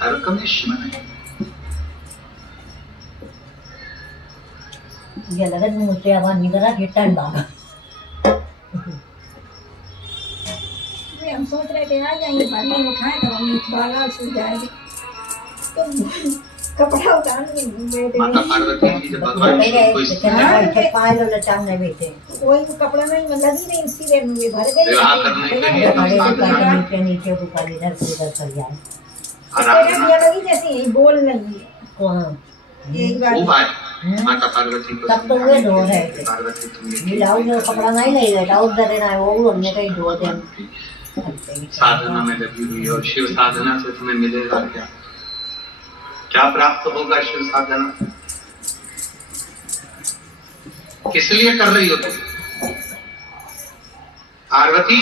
तर्क में शिव नहीं। ये लगा मुझे आवाज निकला हिटन बाबा। हम सोच रहे थे यार ये भारी उठाए तो हम बाला छूट जाएगी, तो कपड़ा उतार के बैठे। माता पार्वती जी जब भगवान शिव को पायल लचाने बैठे, कोई कपड़ा नहीं मतलब ही नहीं, इसी देर में भर गई विवाह करने के लिए नीचे नीचे ऊपर इधर से उधर चल जाए। ये लगी जैसे यही बोल नहीं है कौन यही बात। माता पार्वती को तब तो वे डो रहे थे। पार्वती तुम ये लाओ जो कपड़ा नहीं ले गए लाओ उधर ना वो हमने कहीं दो दिन साधना में लगी हुई और शिव साधना से तुम्हें मिलेगा क्या? क्या प्राप्त होगा शिव साधना? किस लिए कर रही हो तुम पार्वती?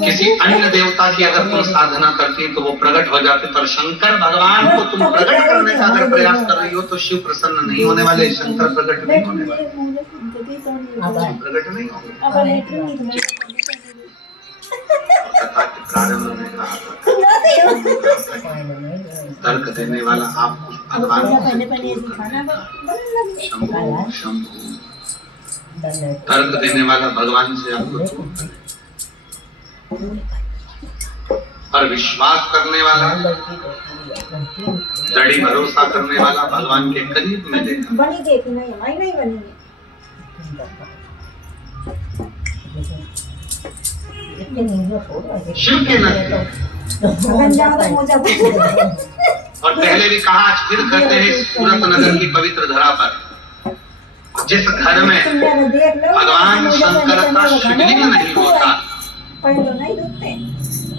किसी अन्य देवता की अगर तुम साधना करती तो वो प्रकट हो जाते, पर शंकर भगवान को तुम प्रकट करने का अगर प्रयास कर रही हो तो शिव प्रसन्न नहीं होने वाले, शंकर प्रकट नहीं होने वाले, प्रकट नहीं होंगे। कथा के प्रारंभ में कहा था तर्क देने वाला आपको भगवान शंभु शंभु, तर्क देने वाला भगवान से आपको पर विश्वास करने वाला, दृढ़ भरोसा करने वाला भगवान के करीब में देखा। बनी देखी नहीं हमारी नहीं बनी है। शिव के नजदीक और पहले भी कहा आज फिर कहते हैं इस सूरत नगर की पवित्र धरा पर जिस घर में भगवान शंकर का शिवलिंग नहीं होता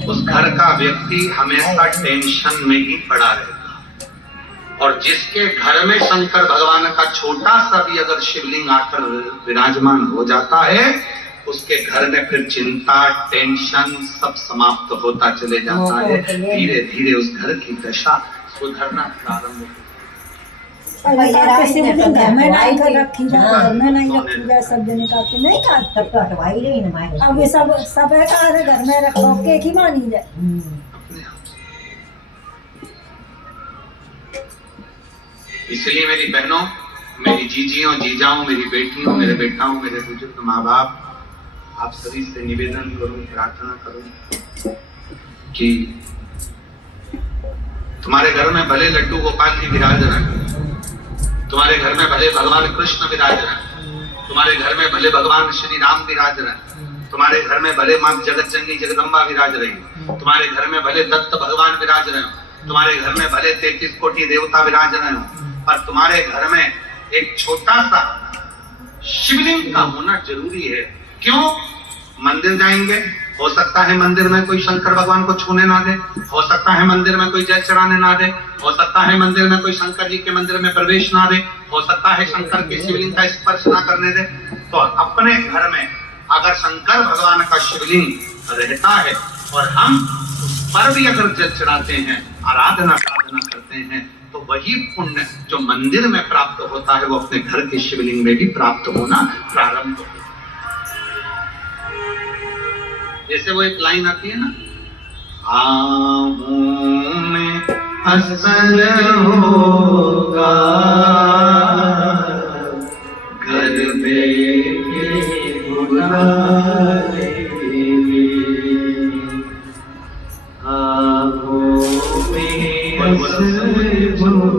उस घर का व्यक्ति हमेशा टेंशन में ही पड़ा रहता, और जिसके घर में शंकर भगवान का छोटा सा भी अगर शिवलिंग आकर विराजमान हो जाता है उसके घर में फिर चिंता टेंशन सब समाप्त होता चले जाता है। धीरे धीरे उस घर की दशा सुधरना प्रारंभ होती है। सब जने कहते नहीं कहते अब ये सब सब है घर में रखो के ही मानी जाए। इसलिए मेरी बहनों, मेरी जीजियों, जीजाओं, मेरी बेटियों, मेरे बेटाओं, मेरे बुजुर्ग माँ बाप, आप सभी से निवेदन करूं, प्रार्थना करूं कि तुम्हारे घर में भले लड्डू गोपाल जी विराज रहे, तुम्हारे घर में भले भगवान कृष्ण विराज रहे, तुम्हारे घर में भले भगवान श्री राम विराज रहे, तुम्हारे घर में भले मां जगत जननी जगदम्बा विराज रही, तुम्हारे घर में भले दत्त भगवान विराज रहे, तुम्हारे घर में भले 33 कोटि देवता विराज रहे हो, पर तुम्हारे घर में एक छोटा सा शिवलिंग का होना जरूरी है। क्यों? मंदिर जाएंगे, हो सकता है मंदिर में कोई शंकर भगवान को छूने ना दे, हो सकता है मंदिर में कोई जल चढ़ाने ना दे, हो सकता है मंदिर में कोई शंकर जी के मंदिर में प्रवेश ना दे, हो सकता है शंकर के शिवलिंग का स्पर्श ना करने दे। तो अपने घर में अगर शंकर भगवान का शिवलिंग रहता है और हम उस पर भी अगर जल चढ़ाते हैं, आराधना साधना करते हैं, तो वही पुण्य जो मंदिर में प्राप्त होता है वो अपने घर के शिवलिंग में भी प्राप्त होना प्रारंभ होता है। जैसे वो एक लाइन आती है ना, आँखों में असल होगा घर बैठे बुला लेंगे, आँखों में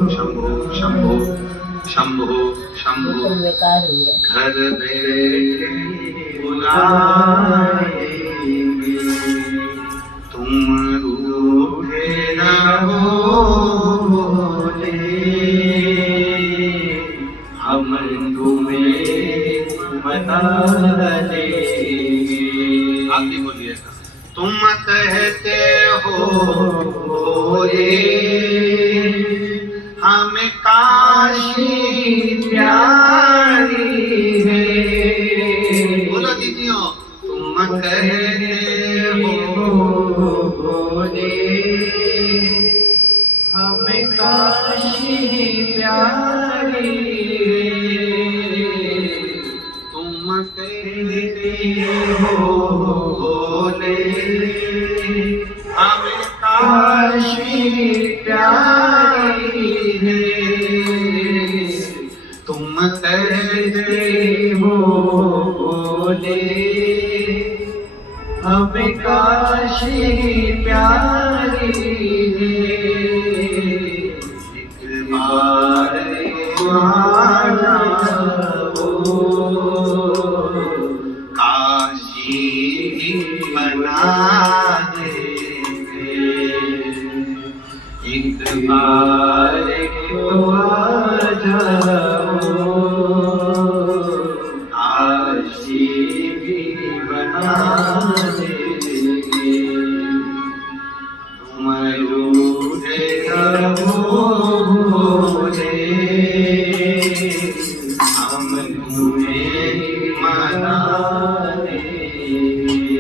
शंभो शंभो शंभो शंभो घर बैठे बुला तुम रूठे रहोगे, हम तुम्हें मना लेंगे। आप भी बोलिएगा। तुम कहते हो भोले हमें काशी प्यारी है, बोलो दीदियों। तुम कहते हो भोले हमें काशी प्यारी है, तुम कहते हो भोले हमें काशी काशी प्यारी एक बार आना हो, काशी बना देंगे एक बार तो आ जाओ, काशी भी बना देंगे। तुम रूठे रहोगे, हम तुम्हें मना देंगे।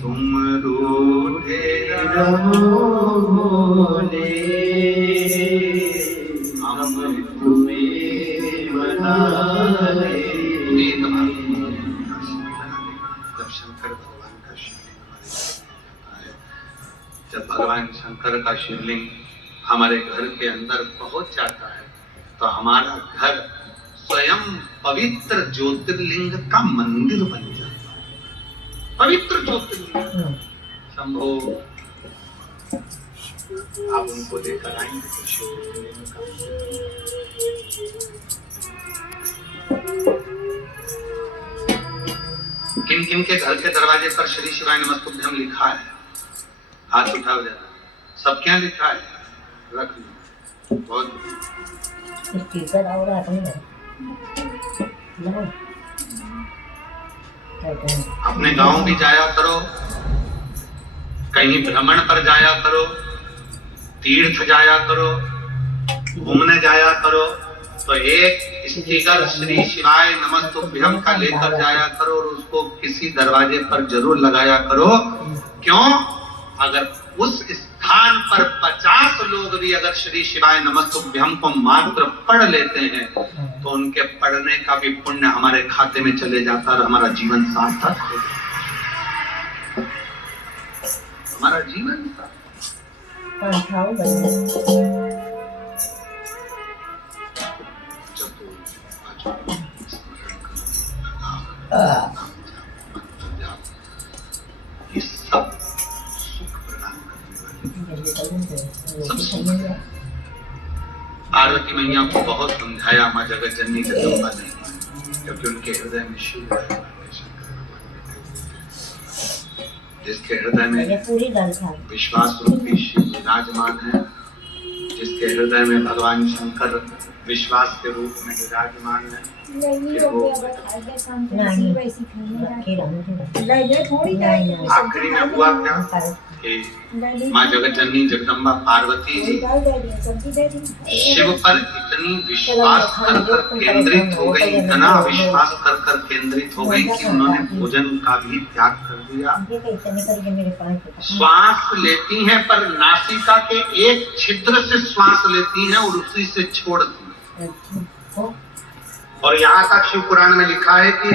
तुम रूठे रहोगे, हम तुम्हें मना देंगे। जब शंकर भगवान का शिवलिंग, जब भगवान शंकर का शिवलिंग हमारे घर के अंदर पहुंच जाता है तो हमारा घर स्वयं पवित्र ज्योतिर्लिंग का मंदिर बन जाता है। पवित्र ज्योतिर्लिंग। शंभो, आप उनको लेकर आएंगे तो शिवलिंग का किन किन के घर के दरवाजे पर श्री शिवाय नमस्तुभ्यम लिखा है? हाथ उठाओ जरा। सब क्या लिखा है? रख लो। बहुत स्पीकर आ रहा है अपने गांव भी जाया करो, कहीं भ्रमण पर जाया करो, तीर्थ जाया करो, घूमने जाया करो तो एक स्टिकर श्री शिवाय नमस्तुभ्यम का लेकर जाया करो और उसको किसी दरवाजे पर जरूर लगाया करो। क्यों? अगर उस स्थान पर 50 लोग भी अगर श्री शिवाय नमस्तुभ्यम को मात्र पढ़ लेते हैं तो उनके पढ़ने का भी पुण्य हमारे खाते में चले जाता है और हमारा जीवन सार्थक हो जाता है। हमारा जीवन पार्वती मैया को बहुत समझाया माँ जगत जननी जगदम्बा ने, क्योंकि उनके हृदय में शिव है। जिसके हृदय में विश्वास रूपी शिव विराजमान है, जिसके हृदय में भगवान शंकर विश्वास के रूप में विराजमान है, आखिरी में हुआ क्या कि माँ जगत जननी जगदम्बा पार्वती जी शिव पर इतनी विश्वास कर केंद्रित हो गई, इतना विश्वास कर केंद्रित हो गई कि उन्होंने भोजन का भी त्याग कर दिया। श्वास लेती हैं पर नासिका के एक छिद्र से श्वास लेती हैं और उसी से छोड़ती हैं। और यहाँ तक शिव पुराण में लिखा है कि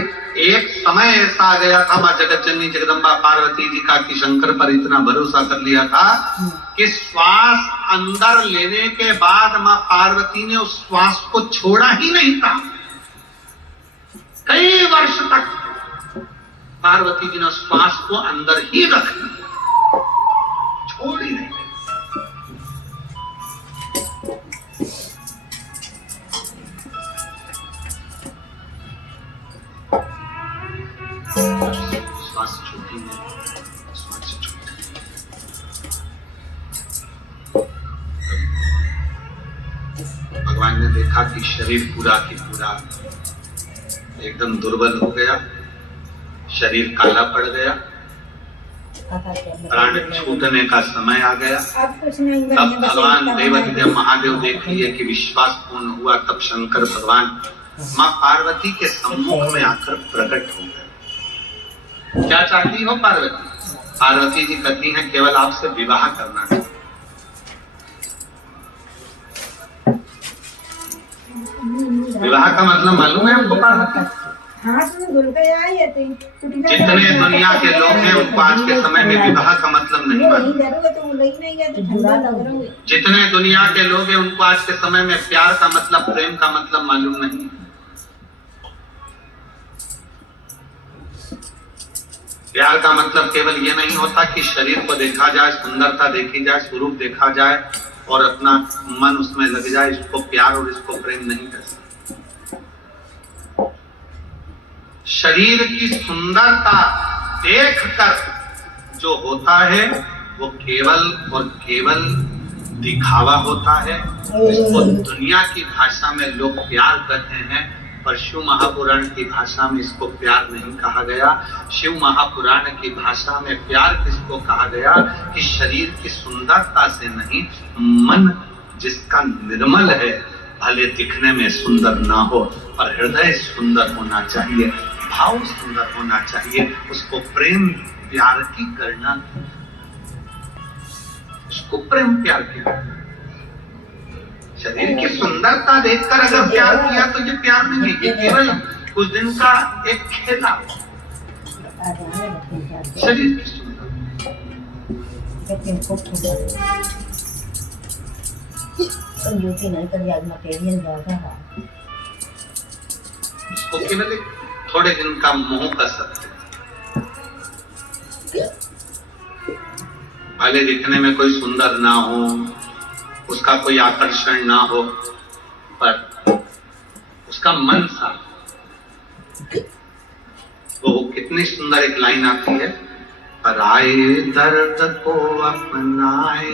एक समय ऐसा आ गया था माँ जगत जननी जगदम्बा पार्वती जी का कि शंकर पर इतना भरोसा कर लिया था कि श्वास अंदर लेने के बाद माँ पार्वती ने उस श्वास को छोड़ा ही नहीं था। कई वर्ष तक पार्वती जी ने श्वास को अंदर ही रख लिया, छोड़ ही नहीं। श्वास छूटी है, श्वास छूटी। भगवान ने देखा कि शरीर पूरा की पूरा एकदम दुर्बल हो गया, शरीर काला पड़ गया, प्राण छूटने का समय आ गया। तब भगवान देवाधिदेव महादेव देख लिए कि विश्वास पूर्ण हुआ, तब शंकर भगवान माँ पार्वती के सम्मुख में आकर प्रकट हो गए। क्या चाहती हो पार्वती? पार्वती जी कहती हैं केवल आपसे विवाह करना है। विवाह का मतलब मालूम है आपको पार्वती? जितने दुनिया के लोग हैं उनको आज के समय में विवाह का मतलब नहीं मालूम। जितने दुनिया के लोग हैं उनको आज के समय में प्यार का मतलब, प्रेम का मतलब मालूम नहीं। प्यार का मतलब केवल ये नहीं होता कि शरीर को देखा जाए, सुंदरता देखी जाए, स्वरूप देखा जाए और अपना मन उसमें लग जाए। इसको प्यार और इसको प्रेम नहीं कर सकते। शरीर की सुंदरता देखकर जो होता है वो केवल और केवल दिखावा होता है। इसको दुनिया की भाषा में लोग प्यार कहते हैं, पर शिव महापुराण की भाषा में इसको प्यार नहीं कहा गया। शिव महापुराण की भाषा में प्यार किसको कहा गया कि शरीर की सुंदरता से नहीं, मन जिसका निर्मल है, भले दिखने में सुंदर ना हो पर हृदय सुंदर होना चाहिए, भाव सुंदर होना चाहिए, उसको प्रेम प्यार की गणना, उसको प्रेम प्यार की। शरीर की सुंदरता देखकर अगर प्यार किया तो ये प्यार नहीं है, ये केवल कुछ दिन का एक खेला। शरीर की सुंदरता उसको केवल थोड़े दिन का मोह का सत्य, भले दिखने में कोई सुंदर ना हो, उसका कोई आकर्षण ना हो, पर उसका मन सा। वो कितनी सुंदर एक लाइन आती है, पराए दर्द को अपनाए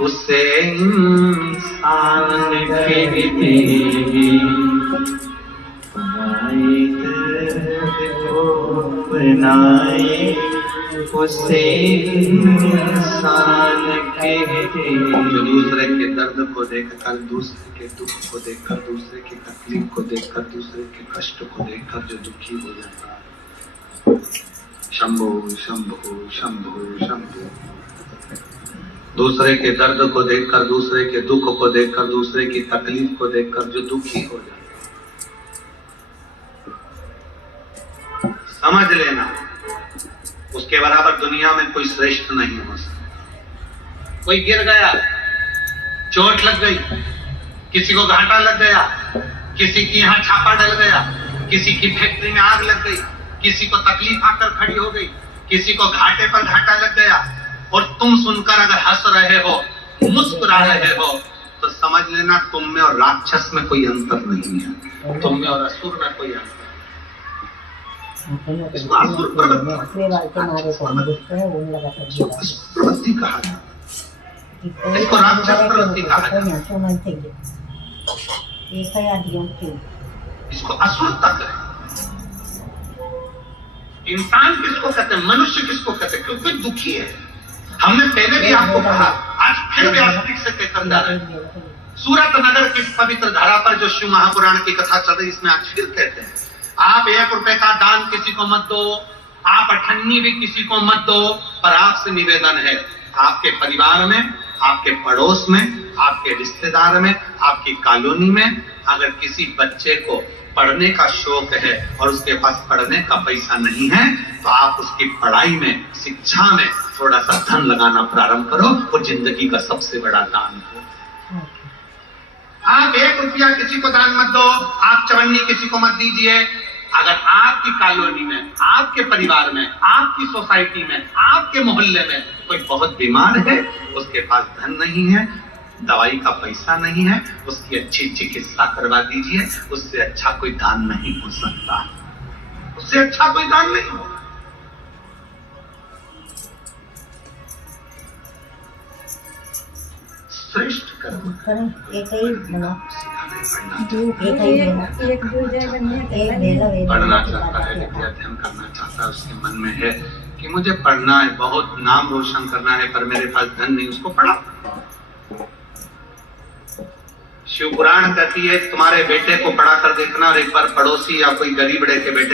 उसे इंसान के देगी, पराए दर्द को अपनाए उसे इंसान कहते। जो दूसरे के दर्द को देखकर, दूसरे के दुख को देखकर, दूसरे की तकलीफ को देखकर, दूसरे के कष्ट को देखकर जो दुखी हो जाता है, शंभो शंभो शंभो शंभो। दूसरे के दर्द को देखकर, दूसरे के दुख को देखकर, दूसरे की तकलीफ को देखकर जो दुखी हो जाता है, समझ लेना उसके बराबर दुनिया में कोई श्रेष्ठ नहीं हो सकता। कोई गिर गया, चोट लग गई, किसी को घाटा लग गया, किसी की यहाँ छापा डल गया, किसी की फैक्ट्री में आग लग गई, किसी को तकलीफ आकर खड़ी हो गई, किसी को घाटे पर घाटा लग गया, और तुम सुनकर अगर हंस रहे हो, मुस्कुरा रहे हो, तो समझ लेना तुम में और राक्षस में कोई अंतर नहीं है, तुम में और असुर में कोई अंतर। इसको असुर प्रवृत्ति कहा था, इसको राक्षस प्रवृत्ति कहा था, इसको असुरता कहे। इंसान किसको कहते हैं, मनुष्य किसको कहते हैं, क्योंकि दुखी है। हमने पहले भी आपको कहा, आज फिर व्यासपीठ से कहकर जा रहे हैं, सूरत नगर की पवित्र धरा पर जो शिव महापुराण की कथा चल रही, इसमें आज फिर कहते हैं, आप 1 रुपए का दान किसी को मत दो, आप 98 भी किसी को मत दो, पर आपसे निवेदन है, आपके परिवार में, आपके पड़ोस में, आपके रिश्तेदार में, आपकी कॉलोनी में अगर किसी बच्चे को पढ़ने का शौक है और उसके पास पढ़ने का पैसा नहीं है, तो आप उसकी पढ़ाई में, शिक्षा में थोड़ा सा धन लगाना प्रारंभ करो, वो जिंदगी का सबसे बड़ा दान हो। आप 1 रुपया किसी को दान मत दो, आप चवन्नी किसी को मत दीजिए। अगर आपकी कॉलोनी में, आपके परिवार में, आपकी सोसाइटी में, आपके मोहल्ले में कोई बहुत बीमार है, उसके पास धन नहीं है, दवाई का पैसा नहीं है, उसकी अच्छी चिकित्सा करवा दीजिए। उससे अच्छा कोई दान नहीं हो सकता, उससे अच्छा कोई दान नहीं हो। श्रेष्ठ कर्म पढ़ना चाहता है, विद्या अध्ययन करना चाहता है, उसके मन में है कि मुझे पढ़ना है, बहुत नाम रोशन करना है, पर मेरे पास धन नहीं, उसको पढ़ा। शिव पुराण कहती है तुम्हारे बेटे को पढ़ा कर देखना और एक बार पड़ोसी या कोई गरीब बड़े के बेटे